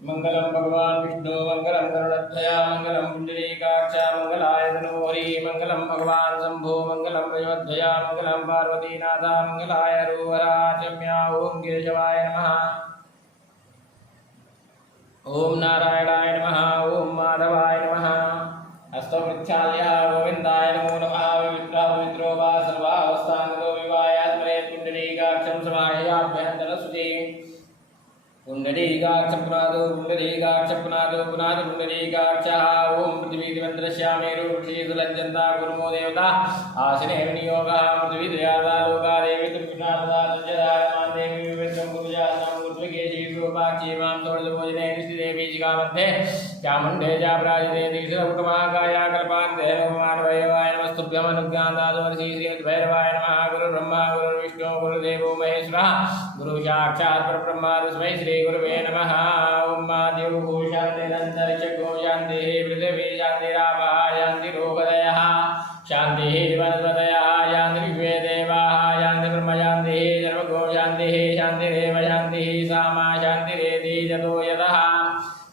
मंगलम भगवान विष्णु मंगलम गरुड़ध्वजा मंगलम पुंडरीकाक्ष मंगलाय तनोहरि मंगलम भगवान शंभो मंगलम वयोध्वजा मंगलम पार्वतीनाथ मंगलाय रूहरा चम्या ओम केशवाय नमः ओम नारायणाय नमः ओम माधवाय नमः हस्तो प्रक्षाल्य गोविंदाय नमो नमः पवित्रो वा सर्वावस्थांगतो विवायात्मने पुंडरीकाक्षं समाह्याभ्यन्तरं सुजे पुंडरीकाक्षपुनादो पुंडरीकाक्षपुनादो पुनाद पुंडरीकाक्षः ओम पृथ्वीदिवन्द्रश्यामेरु वृक्षेषुलज्जन्ता गुरुमो देवता आसने विनियोगः पृथ्वीदयादा लोका देवी तुर्विनादा तज्जदायमान देवी विविधं गुरुजातं गुरुत्वकेशी रूपाक्षी मां तोर्दभोजने निष्ठिदेवी जिगामध्ये चामुण्डे चाप्राजिते दीक्षितमुखमाकाया कल्पान्ते मानवैवाय नमस्तुभ्यम् अनुज्ञानदातुमर्षि श्रीमद्भैरवाय नमः गुरुर्ब्रह्मा गुरुर्विष्णु गुरुदेवो महेश्वरः गुरु साक्षात् परब्रह्म तस्मै श्री गुरुवे नमः ओम आदिर्भू शान्तिरन्तरिक्षगो शान्तिः पृथिवी शान्तिरापः शान्तिरोगदयः शान्तिः वनस्पतयः शान्तिर्विश्वे देवाः शान्तिर्ब्रह्म शान्तिः सर्वगो शान्तिः शान्तिरेव शान्तिः सामा शान्तिरेति यतो यतः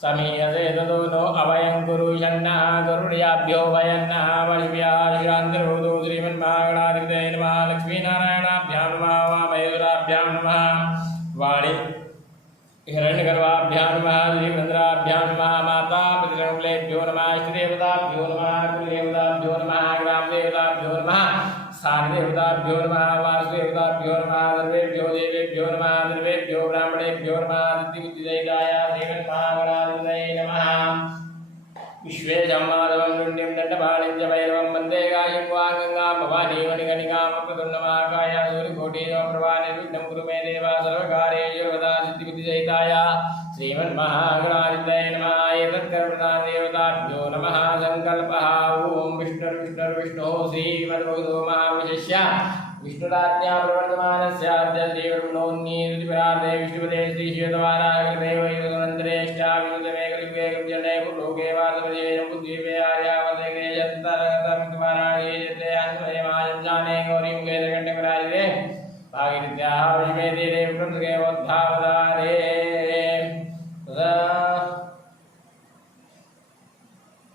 समीयसे ततो नो अभयं कुरु शन्नः गरुड्याभ्यो भयन्नः वशिभ्यः शान्तिर्भवतु श्रीमन्महागणाधिपतये नमः लक्ष्मीनारायणाभ्यां नमः वामहेश्वराभ्यां नमः वाणी हिरण्यगर्भाभ्यां नमः श्रीभद्राभ्यां नमः माता पितृगणकुलेभ्यो नमः इष्टदेवताभ्यो नमः कुलदेवताभ्यो नमः ग्रामदेवताभ्यो नमः स्थानदेवताभ्यो नमः वासुदेवताभ्यो नमः सर्वेभ्यो देवेभ्यो नमः सर्वेभ्यो ब्राह्मणेभ्यो नमः सिद्धिबुद्धिदैताय श्रीमन्महागणाधिपतये नमः विश्वेशमाधवं गण्यं दण्डपाणिं च भैरवं वन्दे गायं वाङ्गङ्गां भवानीं मणिकणिकां प्रदुन्नमाकाय सूर्यकोटिसमप्रभा निर्विघ्नं कुरु मे देव सर्वकार्येषु सर्वदा सिद्धिबुद्धिसहिताय श्रीमन्महागणाधिपतये नमः एतत्कर्मप्रधानदेवताभ्यो नमः सङ्कल्पः ॐ विष्णुर्विष्णुर्विष्णुः श्रीमद्भगवतो महाविशिष्य विष्णुराज्ञा प्रवर्तमानस्य देवनोन्नीतिपरार्थे विष्णुपदे श्रीशिवद्वाराग्रदेवैरनन्तरेष्टाविनुतमेकलिङ्गेकं जने लोके वासवजेन बुद्धिवे आर्यावदेशन्तरतमितुमारायेजते जाने गौरीमुखे दर्कण्ठकराजिते भागीरथ्याः विश्वे देवे प्रथुकेवोद्धावतारे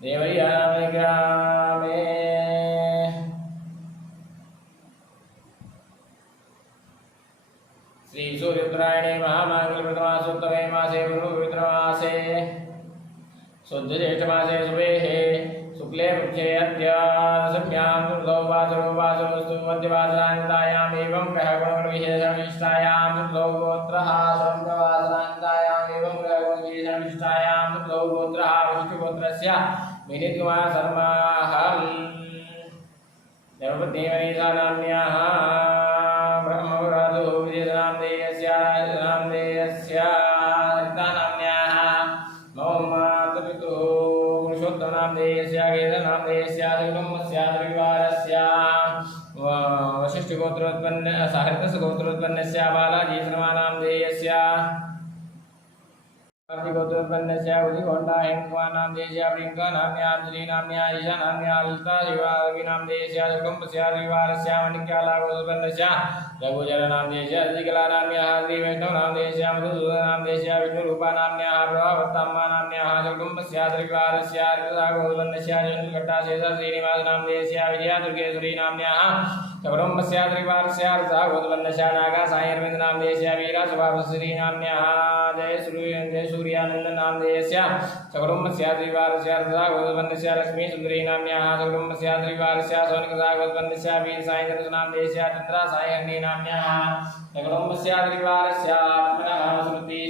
देवैयामेग्रामे श्री सूर्योत्तरायणे महामांगल्यप्रथमासोत्तमे मासे पवित्रमासे शुद्धज्येष्ठमासे शुभेः शुक्ले पक्षे अद्य दशम्यां चतुर्थो वासरोस्तु मध्यवासरान्तायाम् एवं ग्रहगुणविशेषविशिष्टायां चतुर्थो गोत्रः सर्ववासरान्तायाम् एवं ग्रहगुणविशेषविशिष्टायां चतुर्थो गोत्रः विष्णुगोत्रस्य विनीतकुमार शर्माः देवपत्नीवनीसा नाम्न्याः ब्रह्मवराधो विदेशनामधेयस्य नामधेयस्य मम मातृपितुः पुरुषोत्तमनामधेयस्य केशनामधेयस्य कुटुम्बस्य परिवारस्य वशिष्ठगोत्रोत्पन्न साहित्यगोत्रोत्पन्नस्य बालाजीशर्मानामधेयस्य गोत्रोत्पन्नस्य उदिकोण्डा हेमकुमारनामधेयस्य प्रियङ्कानाम्न्यां श्रीनाम्न्या ईशानाम्न्या ललिता शिवाविनामधेयस्य कुटुम्बस्य परिवारस्य मणिक्यालागोत्रोत्पन्नस्य रघुजरनामधेयस्य अजिकलानाम्न्याः श्रीवैष्णवनामधेयस्य मधुसूदनामधेयस्य विष्णुरूपानाम्न्याः प्रभावत्ताम्मानाम्न्याः कुटुम्बस्य परिवारस्य गोत्रोत्पन्नस्य चन्द्रघट्टाशेष श्रीनिवासनामधेयस्य विजयादुर्गेश्वरीनाम्न्याः कुटुम्बस्य परिवारस्य गोत्रोत्पन्नस्य नागासायरविन्दनामधेयस्य वीरसुभाश्रीनाम्न्याः जयसूर्यानन्दनामधेयस्य सकुटुम्बस्य परिवारस्य गोत्रोत्पन्नस्य लक्ष्मीसुन्दरीनाम्न्याः सकुटुम्बस्य परिवारस्य सोनिकसागोत्पन्नस्य वीरसायन्द्रनामधेयस्य चन्द्रासायहन्नीनाम्न्याः सकुटुम्बस्य परिवारस्य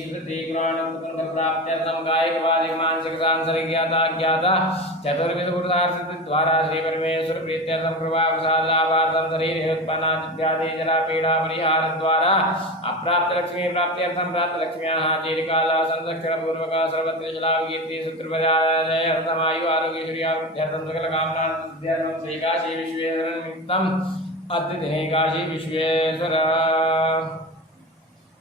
स्मृतिपुराणप्राप्त्यर्थं कायिकवादिकमानसिकसांसर्गिज्ञाता चतुर्विधपुरुषार्थद्वारा श्रीपरमेश्वरप्रीत्यर्थं कृपाप्रसादलाभार्थं शरीरे उत्पन्नाद्यादि जलापीडापरिहारद्वारा अप्राप्तलक्ष्मीप्राप्त्यर्थं प्राप्तलक्ष्म्याः दीर्घकाला संरक्षणपूर्वक सर्वत्र शलाभिकीर्ति सूत्रप्रजार्थमायु आरोग्यश्रियावृद्ध्यर्थं सकलकामनासिद्ध्यर्थं श्रीकाशी विश्वेश्वरनिमित्तम् अद्यदिने काशी विश्वेश्वर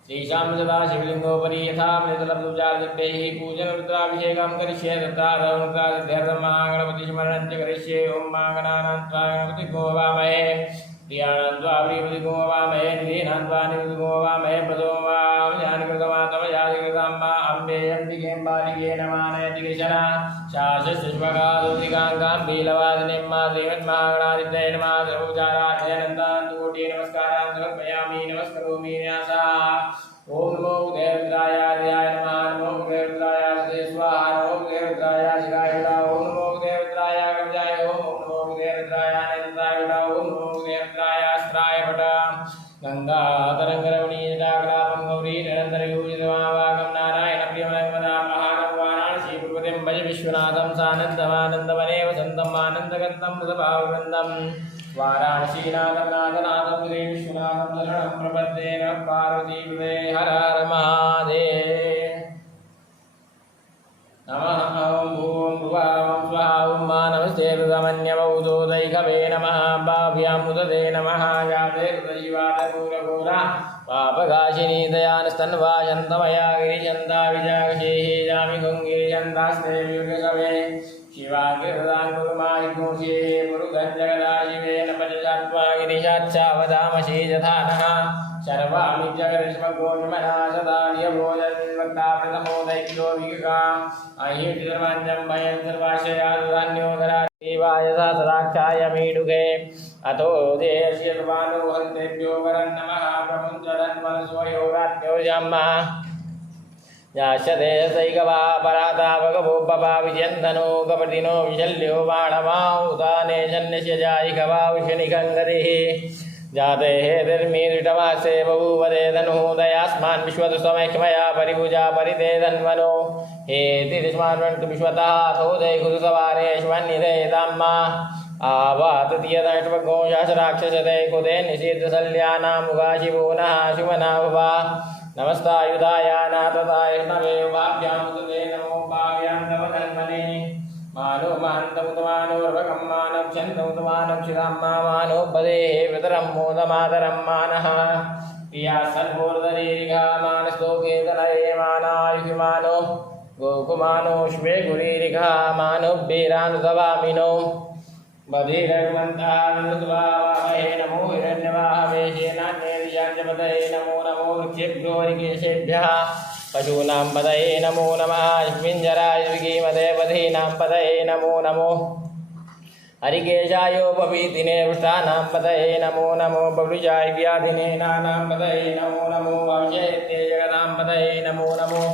श्रीशां सदा शिवलिंगोपरि यथा मृतलब्धोपचारदत्तैः पूजनरुद्राभिषेकं करिष्ये तत्राधवनुद्रासिद्ध्यर्थं महागणपतिस्मरणं च करिष्ये ॐ महागणानां त्वा गणपतिगो वामहे प्रियाणां त्वा प्रियपतिगो वामहे निधीनां त्वा निधिगो वामहे पदो वां जानकृतमातमयादिकृतां मा अम्बे अम्बिकेम्बा शुभगादिकांगां बीलवादिनीं श्रीमन्महागणाधिपतये नमः सर्वोपचाराध्ययनन्तान्तुकोटि नमस्कारान् समर्पयामि नमस्करोमि न्यासा ओम नमो देवद्राय नमः नमो देवद्राय स्वाहा नमो देवद्राय शिवाय ओम नमो देवद्राय कवचाय ओम नमो देवद्राय नेत्राय ओम नमो देवद्राय अस्त्राय पट गंगा तरंगरमणीय जटाग्रामं गौरी निरंतरयूजितमावागं नारायण प्रियमनवदा महानवाराणसी पूर्वतिं भज विश्वनाथं सानन्दमानन्दवने वसन्तम् आनन्दगन्तं मृतभाववृन्दम् वाराणसीनाथं नाथनाथं श्री विश्वनाथं शरणं प्रपद्ये नमः पार्वतीपते हर हर महादेव नमः ॐ भूं भुवः ॐ स्वः ॐ मा नमस्ते दैकवे नमः भाव्यामुदते नमः याते हृदयीवादपूरघोरा पापगाशिनी दयानस्तन्वाशन्तमया गिरिचन्दा विजागशेहि जामि गुङ्गिरिचन्दास्ते युगकवे शिवाङ्गिहृदाङ्गुरुमायिघोषे मुरुगञ्जगदाशिवेन पचत्वा गिरिशाच्चावदामशे यथानः सर्वामि जगदश्मगो विमना सदार्यभोजन्वक्ताप्रथमो दैक्यो विगका अहिर्जर्वाञ्जं भयं सर्वाशयादुधान्योदरा देवाय सहस्राक्षाय मीडुगे अतो देहस्यर्वाणो हन्तेभ्यो वरं नमः प्रमुञ्चदन्वनस्वयोगात्म्यो जम्मा याशते सैकवा परातावगभो पपा विजयन्तनो कपटिनो विशल्यो बाणमाहुताने जन्यस्य जायिकवा विषनिकङ्गतिः जाते हेतिर्मीरिटमासे बभूवदे धनुदयास्मान् विश्वतुसमैक्ष्मया परिभुजा परिते धन्वनो हेतिरिस्मान्वन्तु विश्वतः थोदे कुतुसवारेष्वन्निधे दाम्मा आवाततीयदष्टभगो शासराक्षसते कुते निषिद्धशल्यानामुगाशिवो नः शुभना भवा नमस्तायुधाय नाथताय नवे वाभ्यामुदते नमो भाव्यां तव धन्वने मानो मान्तमुतमानोर्वकं मानक्षन्तमुतमानक्षिरां मानो पदेः वितरं मोदमातरं मानः प्रिया सन्मूर्धनीरिघा मानस्तोकेतनये मानायुषिमानो गोकुमानोष्मे गुरीरिघा मानोभ्येरानुतवामिनो बधिरग्मन्तानन्दुवामहे नमो हिरण्यवाहवेशेनान्येर्याञ्जपतये नमो नमो वृक्षेभ्यो ऋकेशेभ्यः पशूनां पतये नमो नमः पिञ्जराय विकीमते पथीनां पतये नमो नमो हरिकेशायोपवीतिने वृष्टानां पतये नमो नमो बभृजाय व्याधिने नानां पतये नमो नमो वाव्ययते जगतां पतये नमो नमो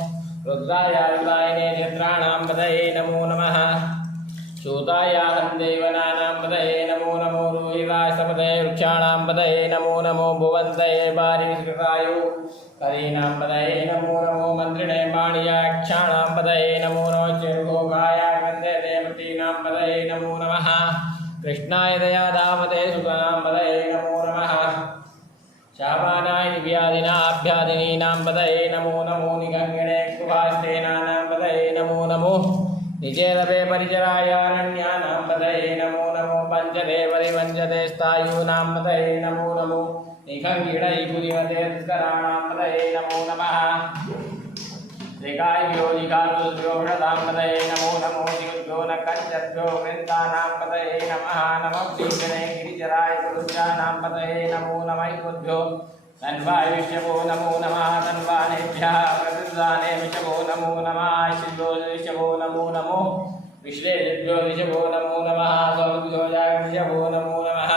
रुद्राय रुद्रायणे नेत्राणां पतये नमो नमः शूतायाहं देवनानां पतये नमो नमो रोहिताय सपतये वृक्षाणां पतये नमो नमो भुवन्तये पारिविष्कृतायो करीनां पतये नमो नमो मन्त्रिणे पाणियाक्षाणां पतये नमो नमो चिर्भोगाय गन्धे देवतीनां पतये नमो नमः कृष्णाय दयादामते सुतानां पतये नमो नमः शापानाय दिव्यादिनाभ्यादिनीनां पतये नमो नमो निगङ्गिणे कुभास्तेनानां पतये नमो नमो निचेदपे परिचरायारण्यानां पतये नमो नमो पञ्चदे परिपञ्चदे स्थायूनां पतये नमो नमो निखङ्गिणैपुरिमते दुष्कराणां पतये नमो नमः त्रिकायभ्यो निकालुभ्यो वृषदां पतये नमो नमो दिवभ्यो नकञ्चभ्यो वृन्दानां पतये नमः नमः श्रीगणे गिरिचराय पुरुषाणां पतये नमो नमः इत्युभ्यो तन्वाय विष्णवो नमो नमः तन्वानेभ्यः प्रतिदाने विष्णवो नमो नमः शिवो विष्णवो नमो नमो विश्लेषेभ्यो विष्णवो नमो नमः सौभ्यो विष्णवो नमो नमः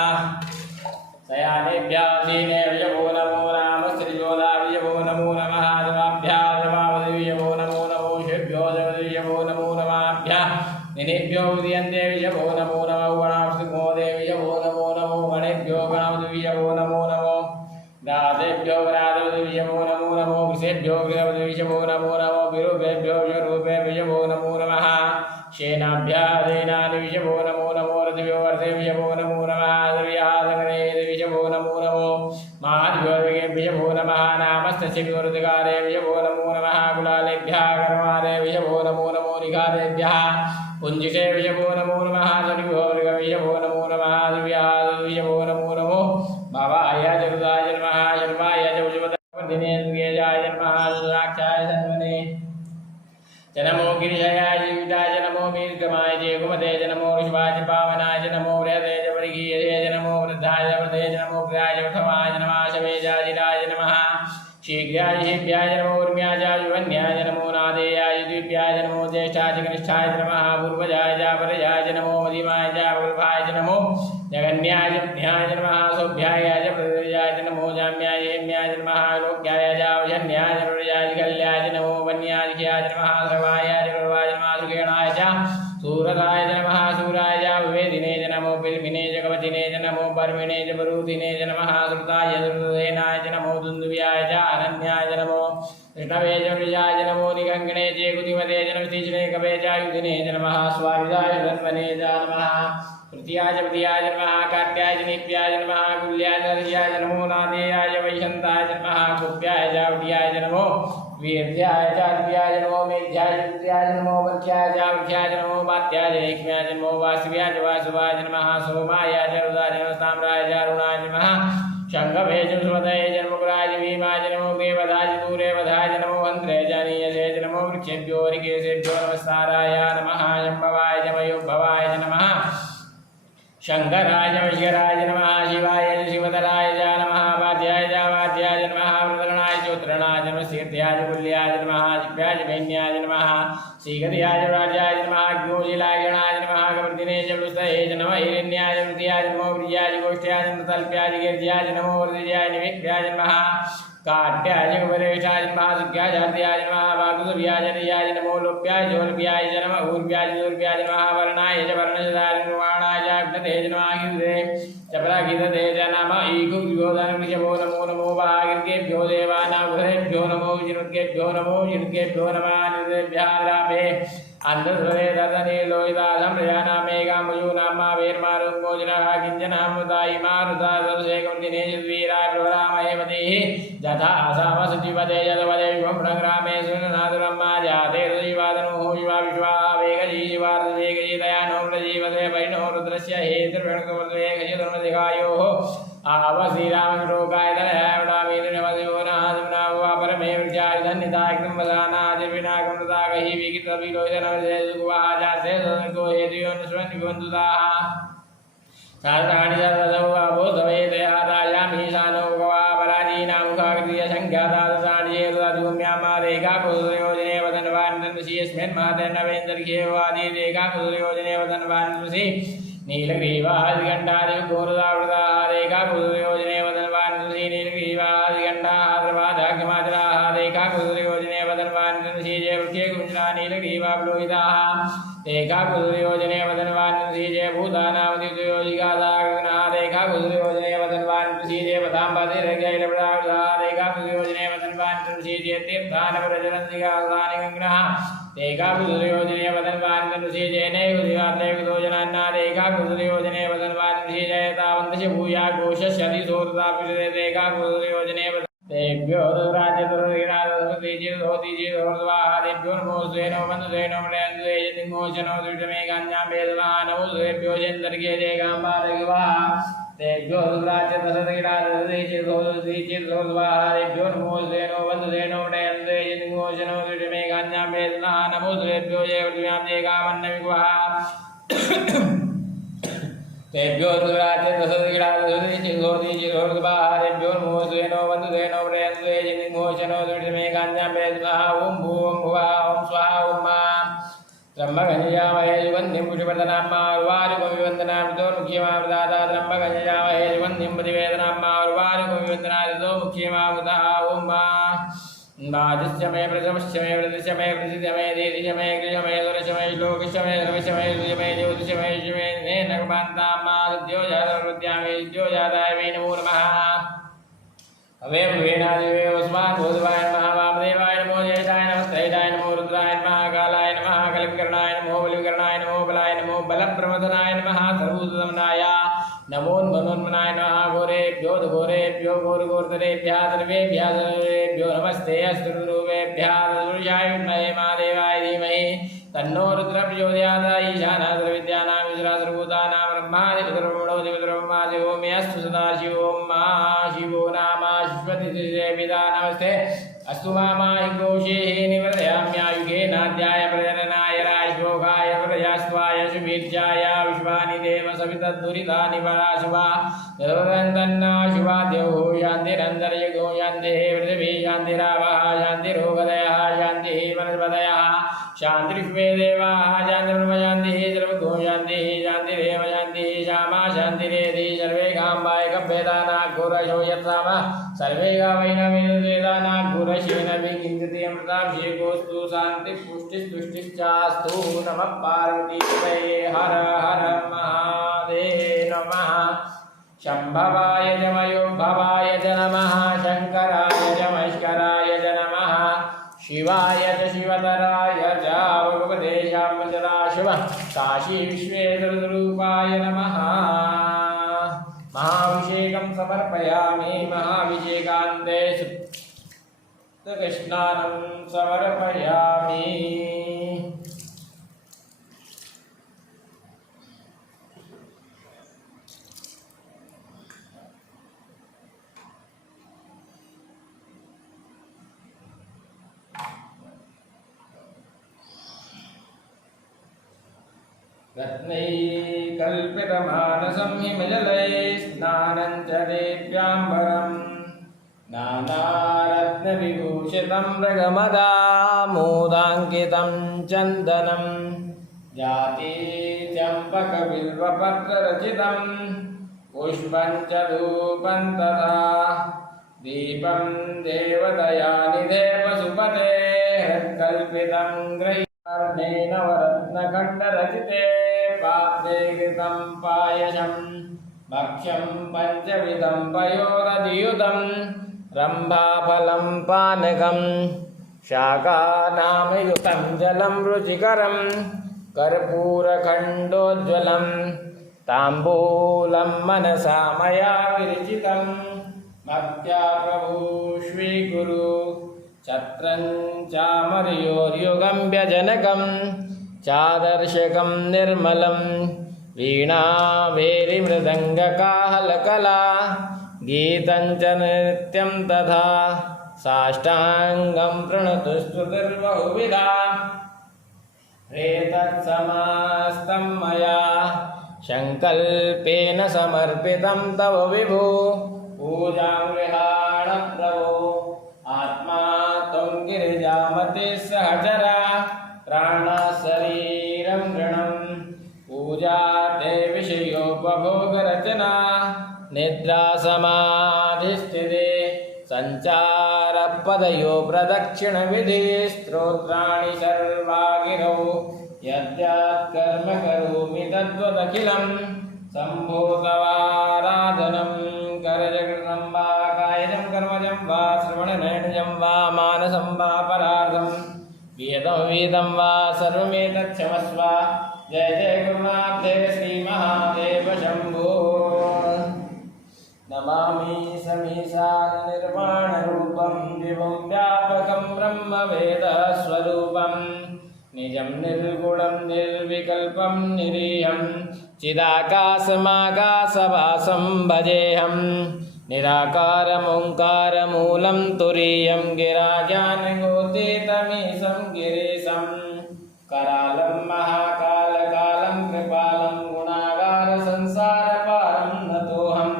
सयानेभ्यः दीने विष्णवो नमो नमः स्त्रियोदा विष्णवो नमो नमः देवाभ्यः देवावति विष्णवो नमो नमो शिवेभ्यो देवति विष्णवो नमो नमःभ्यः निनेभ्यो उदयन्ते विष्णवो नमो नमः गणांसुमो देवी विष्णवो नमो नमो गणेभ्यो गणावति विष्णवो नमो नमो दातेभ्यो वरादवति विष्णवो नमो नमो विषेभ्यो गृहवति विष्णवो नमो नमो विरूपेभ्यो विरूपे विष्णवो नमो नमः शेनाभ्यः देनानि विष्णवो नमो नमो रथिभ्यो वर्धे विष्णवो नमो नमः द्रव्यादगणे विष्णवो नमो नमो महाद्भ्यो विष्णवो नमः नामस्तस्य विवृतकारे विष्णवो नमो नमः कुलालेभ्यः कर्मादे विष्णवो नमो नमो निघातेभ्यः पुञ्जिषे विष्णवो नमो नमः सनिभ्यो विष्णवो नमो नमः द्रव्याद विष्णवो नमो नमो भावाय जगदाय नमः शर्वाय दिनेन्द्रियाय नमः साक्षाय धन्वने जनमो गिरिजयाय जीविताय नमो मीर्गमाय जयकुमते जनमो ऋषभाय पावनाय नमो हृदय परिगीये जनमो वृद्धाय वृद्धे जनमो ग्राय प्रथमाय नमः शमेजाजिराय नमः शीघ्राय शीघ्राय नमो उर्म्याय युवन्याय नमो नादेयाय द्वितीयाय नमो ज्येष्ठाय कनिष्ठाय नमः पूर्वजाय परजाय नमो मध्यमाय वल्भाय नमो जगन्याय ध्याय नमः सौभ्याय प्रदयाय नमो जाम्याय हेम्याय नमः लोक्याय वजन्याय प्रदयाय कल्याय नमो वन्याय नमः सर्वाय नमः सुगेणाय सूरताय नमः सूराय विवेदिने नमो बिल्विने जगवतिने नमो पर्विणे बरूदिने नमः श्रुताय श्रुतेनाय नमो दुन्दुव्याय अनन्याय नमो कृष्णवे विजयाय नमो निगङ्गणे कुतिमते तीक्ष्णे कवे युधिने नमः स्वायुधाय धन्वने नमः तृतीयाय प्रतीयाय नमः कार्त्याय निप्याय नमः कुल्याय नमो नादेयाय वैशन्ताय नमः कुप्याय जावट्याय नमो वीर्याय चार्याय नमो मेध्याय तृतीयाय नमो वर्ष्याय वृक्षाय नमो वात्याय एकम्याय नमो वासव्याय वासुवाय नमः सोमाय रुदाय नमः ताम्राय अरुणाय नमः शङ्खवे सुमतये जन्मकुराय भीमाय नमो देवदाय दूरेवधाय नमो हन्त्रे जानीयसे नमो वृक्षेभ्यो ऋकेशेभ्यो नमस्काराय नमः शम्भवाय मयोभवाय नमः शङ्कराय वैश्यराय नमः शिवाय शिवतराय नमः वाद्याय नमः वृतरणाय चोत्रणाय नमः शीर्त्याय कुल्याय नमः जिह्व्याय वैन्याय नमः श्रीगतियाय राजाय नमः ज्ञोजिलायणाय नमः कवर्दिने चतुस्तये नमः हिरण्याय वृत्याय नमो व्रियाय गोष्ठ्याय नमः तल्प्याय गिर्याय नमो वर्धिजाय निवेक्याय नमः काट्याय वरेशाय नमः सुख्याय जात्याय नमः वाकुसुर्याय नमो लोप्याय जोल्प्याय नमः ऊर्व्याय दूर्व्याय नमः वर्णाय च वर्णशदाय निर्वाणाय अग्नते नमः गिरे चपरागिदते नमः ईगुर्योधनमृषभो नमो नमो वागिर्गेभ्यो देवानां गुरेभ्यो नमो जिनुर्गेभ्यो नमः निर्देभ्यः रामे अंधस्वरे दर्दने लोहिताधं प्रजानामेकामयूनामा वेर्मारुन्मोचनः किञ्चनामृतायि मारुता दशेकं वीराय प्रवरामहेमतिः यथा सामसुचिपदे जलवदे विभं प्रग्रामे सुरनादुरम्मा जाते शिवादनुः शिवा विश्वा वेगजी शिवार्धवेगजी दया नो प्रजीवते वैनो रुद्रस्य हेतुर्वेणुकवर्धवेगजी धर्मदिगायोः आव श्रीरामश्लोकाय धनयावडामीर्नमदिवनादिवनावा परमे वृक्षाय धन्यतायकं वदानादिर्विनाकं तदागहि विकितविलोचनवजयसुवाहाजासे सदनको हेतुयोनुस्वन्निबन्धुताः शास्त्राणि सर्वसौ अभूतवेदयातायामीशानो गवा पराजीनामुखाकृतिय सङ्ख्यातादशाणि चेतुर्भूम्यामादेकाकुसुरयोजने वदन्वान्नसि यस्मिन् महतेर्नवेन्दर्घ्येवादिदेकाकुसुरयोजने वदन्वान्नसि नीलग्रीवादिगण्डादिगोरुदावृतारेकाकुसुरयोजने वदन्वान्नसि नीलग्रीवादिगण्डाद्रवादाख्यमात्रारेकाकुसुरयोजने वदन्वान्नसि जयवृक्षे कुञ्जरा नीलग्रीवाप्लोहिताः रेखाकुसुरयोजने वदन्वान्नसि जय भूतानामदितयोजिगादागनाः रेखाकुसुरयोजने वदन्वान्नसि जय पदाम्बतिरज्ञैलप्रदावृताः रेखाकुसुरयोजने वदन्वान्नसि जय तीर्थानपरजलन्दिगासानिगङ्ग्नः रेखाकुसुरयोजने वदन्वान्नसि जय नैवदिवात्रैवदोजनान्ना रेखाकुसुरयोजने वदन्वान्नसि जय तावन्तश भूया घोषस्यतिसोरतापिषते रेखाकुसुरयोजने तेभ्यो राज्यतुर्विराजोतिजितोतिजितोर्द्वाहादेभ्यो नमो स्वेनो बन्धुस्वेनो मृण्यन्त्वेजतिङ्घोषनो दृष्टमेकान्यां वेदवाः नमो स्वेभ्यो जन्तर्गे देगाम्बादगिवाः तेभ्यो राज्यतसतिराजतिजितोतिजितोर्द्वाहादेभ्यो नमो स्वेनो बन्धुस्वेनो मृण्यन्त्वेजतिङ्घोषनो दृष्टमेकान्यां वेदवाः नमो स्वेभ्यो जयपृथिव्यां देगामन्नविगुवाः तेभ्यो राज्यतसतिराजतिजितोतिजितोर्द्वाहादेभ्यो नमो स्वेनो बन्धुस्वेनो मृण्यन्त्वेजतिङ्घोषनो दृष्टमेकान्यां वेदवाः ॐ भूं भुवः ॐ स्वाहा ॐ मां त्र्यम्बकञ्जयामहे सुगन्धिं पुष्पवर्धनां मारुवारुकविवन्दनां मुख्यमामृताः त्र्यम्बकञ्जयामहे सुगन्धिं प्रतिवेदनां मारुवारुकविवन्दनादितो मुख्यमामृतः ॐ मा नाजस्य मे प्रथमस्य मे प्रतिस्य मे प्रसिद्ध मे देदिस्य मे गृह मे सुरस्य मे लोकस्य मे सर्वस्य मे सूर्य मे ज्योतिष मे शिवे नगमान्तां मा सद्यो जातप्रत्यामे सद्यो जाताय मे नमो नमः अवे भुवेनादिवे अस्मान् भूतवाय नमः वामदेवाय नमो ज्येष्ठाय नमः त्रैदाय नमो रुद्राय नमः कालाय नमः कलिकर्णाय नमो बलिकर्णाय नमो बलाय नमो बलप्रवदनाय नमः सर्वभूतदमनाय नमोन्मनोन्मनाय नमः घोरेभ्यो घोरेभ्यो घोरघोरतरेभ्यः सर्वेभ्यः सर्वेभ्यो नमस्ते अस्तुरूपेभ्यः सूर्याय विद्महे महादेवाय धीमहि तन्नो रुद्रः प्रचोदयात् ईशानः सर्वविद्यानां ईश्वरः सर्वभूतानां ब्रह्मादिपितृब्रह्मणोऽधिपितृब्रह्मा शिवो मे अस्तु सदाशिवो मा शिवो नाम शिवतिथिदेविता नमस्ते अस्तु मामाहि घोषेः निवर्तयाम्यायुगे नाद्याय प्रजननाय राजभोगाय प्रजास्त्वाय सुवीर्याय विश्वानि देव सवितद्दुरितानि पराशुभा सर्वदन्तन्ना शुभाद्यौ शान्तिरन्तर्यगो शान्तिः पृथिवी शान्तिरावः शान्तिरोगदयः शान्तिः वनस्पतयः शांति विश्वे देवाः शांति ब्रह्म शांति सर्वतो शांति शांतिरेव शांति श्यामा शांतिरेधि सर्वे काम्बाय कभ्यदानाघोरशो यत्सामः सर्वे गावैनवेदानाघोरशेन विकिञ्चिति अमृतां शेकोस्तु शांति पुष्टिस्तुष्टिश्चास्तु नमः पार्वतीपतये हर हर महादेव नमः शंभवाय च मयोभवाय च नमः शंकराय च महेश्वराय च नमः शिवाय च शिवतराय च भगवते श्यामचराशिवः काशी विश्वेश्वररूपाय नमः महाभिषेकं समर्पयामि महाभिषेकान्ते कृष्णानं समर्पयामि रत्नैकल्पितमानसं हिमजलैः स्नानं च देव्याम्बरम् नानारत्नविभूषितं मृगमदामोदाङ्कितं चन्दनं जाति चम्पकबिल्वपत्ररचितं पुष्पं च धूपं तथा दीपं देवतया निधे पशुपते हृत्कल्पितं ग्रहीतेन वरत्नखण्डरचिते पात्रे कृतं पायसं भक्ष्यं पञ्चविधं पयोदधियुतं रम्भाफलं पानकं शाकानामयुतं जलं रुचिकरं कर्पूरखण्डोज्ज्वलं ताम्बूलं मनसा मया विरचितं भक्त्या प्रभु स्वीकुरु छत्रं चामर्योर्युगं व्यजनकं चादर्शकं निर्मलं वीणाभेरिमृदङ्गकाहलकला गीतं च नृत्यं तथा साष्टाङ्गं प्रणतुस्तुतिर्बहुविधा एतत्समास्तं मया सङ्कल्पेन समर्पितं तव विभो पूजां गृहाण प्रभो आत्मा त्वं गिरिजामते सहचरा प्राणशरीरं ऋणं पूजा ते विषयोपभोगरचना निद्रा समाधिस्थिते सञ्चारपदयो प्रदक्षिणविधि स्तोत्राणि सर्वा गिरौ यद्यात् कर्म करोमि तद्वदखिलं सम्भूतवाराधनं करजगृतं वा कायजं कर्मजं वा श्रवणनयनजं वा मानसं वा परार्धं विहितं वा सर्वमेतच्छमस्व जय जय गुरुनाथ देव श्री महादेव शंभो नमामि समीशान निर्वाणरूपं दिवं व्यापकं ब्रह्मवेदस्वरूपं निजं निर्गुणं निर्विकल्पं निरीहं चिदाकाशमाकाशवासं भजेऽहं निराकारमोङ्कारमूलं तुरीयं गिराज्ञानगोतीतमीशं गिरीशं करालं महाकालकालं कृपालं गुणागारसंसारपारं नतोऽहं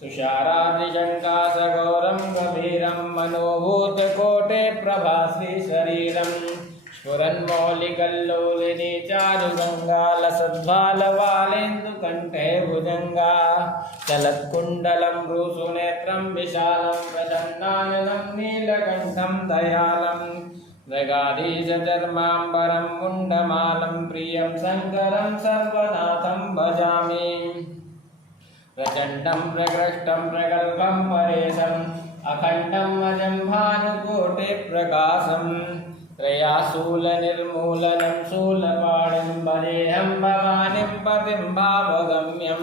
तुषाराद्रिशङ्काशगौरं गभीरं मनोभूतकोटिप्रभाश्रीशरीरं स्फुरन्मौलिकल्लोलिनी चारुगङ्गालसद्भालवालेन्दुकण्ठे भुजङ्गा चलत्कुण्डलं भ्रूसुनेत्रं विशालं प्रसन्नाननं नीलकण्ठं दयालं मृगाधीशचर्माम्बरं मुण्डमालं प्रियं शङ्करं सर्वनाथं भजामि प्रचण्डं प्रकृष्टं प्रगल्भं परेशम् अखण्डं अजं भानुकोटिप्रकाशं त्रयाशूलनिर्मूलनं शूलपाणिं भजेऽहं भवानीं पतिं भावगम्यं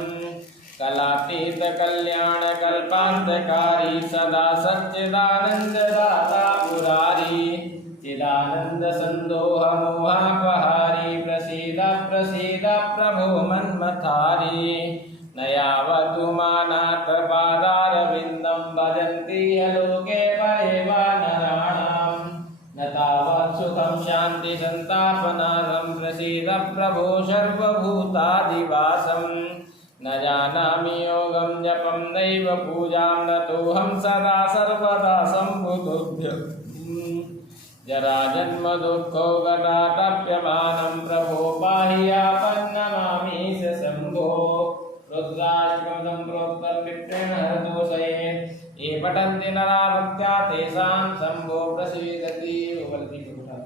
कलातीतकल्याणकल्पान्तकारी सदा सच्चिदानन्ददाता पुरारी चिदानन्दसन्दोहमोहापहारी प्रसीद प्रसीद प्रभो मन्मथारी न यावतु मानार्थपादारविन्दं भजन्ति लोके परेवा नराणां न तावत् सुखं शान्तिसन्तापनादं प्रसीद प्रभो सर्वभूतादिवासं न जानामि योगं जपं नैव पूजां नतोऽहं सदा सर्वदा सम्बुद्धोऽभ्यं जरा जन्म दुःखो गतातप्यमानं प्रभो पाहि आपन्नमामि स शम्भो रुद्राष्टकं प्रोक्तं विप्रेण हरदोषये ये पठन्ति नरा भक्त्या तेषां शम्भो प्रसीदति उपलब्धि को उठा